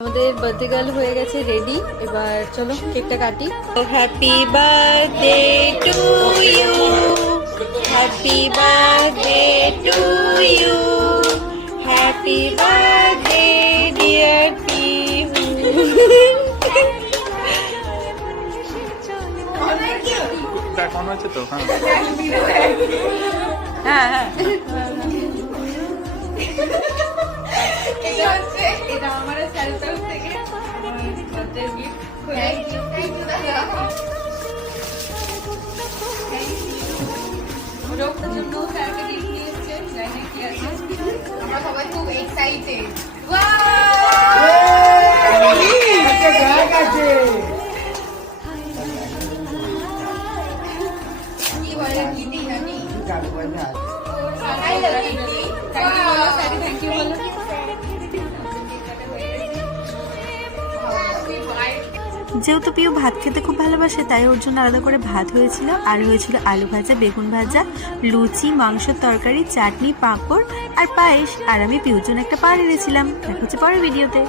আমাদের birthday girl হয়ে গেছে রেডি। এবার চলো কেকটা কাটি। Happy birthday to you, happy birthday to you, happy birthday dear Pihu. দেখানো আছে তো? হ্যাঁ হ্যাঁ, এটা আমার স্যারের তরফ থেকে বার্থডে গিফট। থ্যাংক ইউ দাদা। রোগটার জন্য স্যারকে গিফট নিয়ে এসেছে, জানি কি আছে। আমরা সবাই খুব এক্সাইটেড। কি বলে গিফট জানি? থ্যাংক ইউ বলো। যেহেতু পিউ ভাত খেতে খুব ভালোবাসে তাই ওর জন্য আলাদা করে ভাত হয়েছিল, আর হয়েছিল আলু ভাজা, বেগুন ভাজা, লুচি, মাংসের তরকারি, চাটনি, পাঁপড় আর পায়েস। আর আমি পিউর জন্য একটা পান এনেছিলাম। দেখা হচ্ছে পরের ভিডিওতে।